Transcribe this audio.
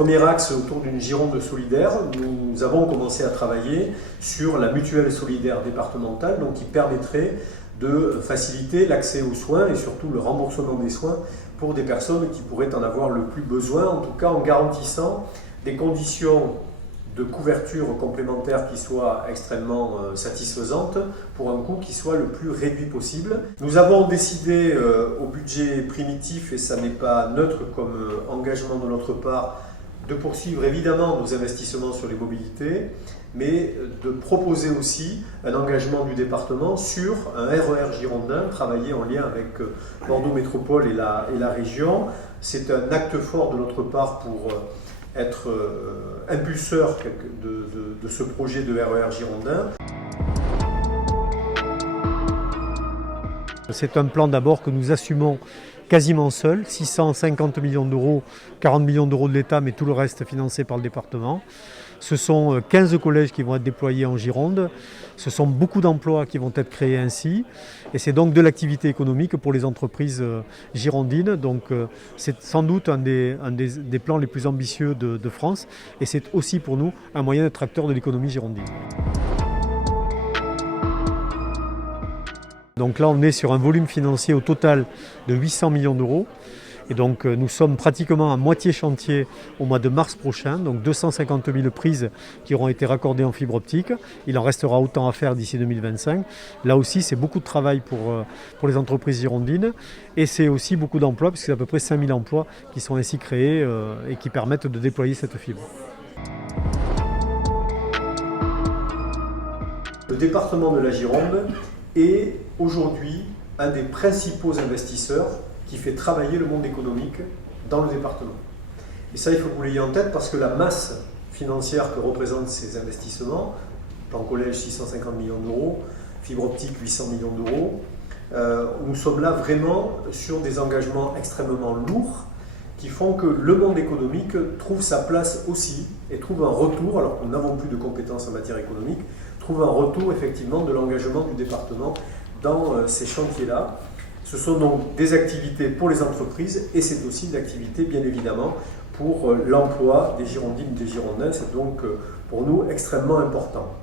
Premier axe autour d'une Gironde solidaire, nous avons commencé à travailler sur la mutuelle solidaire départementale, donc qui permettrait de faciliter l'accès aux soins et surtout le remboursement des soins pour des personnes qui pourraient en avoir le plus besoin, en tout cas en garantissant des conditions de couverture complémentaire qui soient extrêmement satisfaisantes pour un coût qui soit le plus réduit possible. Nous avons décidé au budget primitif, et ça n'est pas neutre comme engagement de notre part, de poursuivre évidemment nos investissements sur les mobilités, mais de proposer aussi un engagement du département sur un RER girondin, travaillé en lien avec Bordeaux Métropole et la région. C'est un acte fort de notre part pour être impulseur de ce projet de RER girondin. C'est un plan d'abord que nous assumons quasiment seul, 650 millions d'euros, 40 millions d'euros de l'État, mais tout le reste financé par le département. Ce sont 15 collèges qui vont être déployés en Gironde. Ce sont beaucoup d'emplois qui vont être créés ainsi. Et c'est donc de l'activité économique pour les entreprises girondines. Donc c'est sans doute un des plans les plus ambitieux de France. Et c'est aussi pour nous un moyen d'être acteur de l'économie girondine. Donc là, on est sur un volume financier au total de 800 millions d'euros. Et donc nous sommes pratiquement à moitié chantier au mois de mars prochain, donc 250 000 prises qui auront été raccordées en fibre optique. Il en restera autant à faire d'ici 2025. Là aussi, c'est beaucoup de travail pour les entreprises girondines et c'est aussi beaucoup d'emplois, puisque c'est à peu près 5 000 emplois qui sont ainsi créés et qui permettent de déployer cette fibre. Le département de la Gironde est aujourd'hui un des principaux investisseurs qui fait travailler le monde économique dans le département. Et ça, il faut que vous l'ayez en tête parce que la masse financière que représentent ces investissements, plan collège 650 millions d'euros, fibre optique 800 millions d'euros, nous sommes là vraiment sur des engagements extrêmement lourds qui font que le monde économique trouve sa place aussi et trouve un retour, alors que nous n'avons plus de compétences en matière économique, trouve un retour effectivement de l'engagement du département dans ces chantiers-là. Ce sont donc des activités pour les entreprises et c'est aussi des activités bien évidemment pour l'emploi des Girondines et des Girondins. C'est donc pour nous extrêmement important.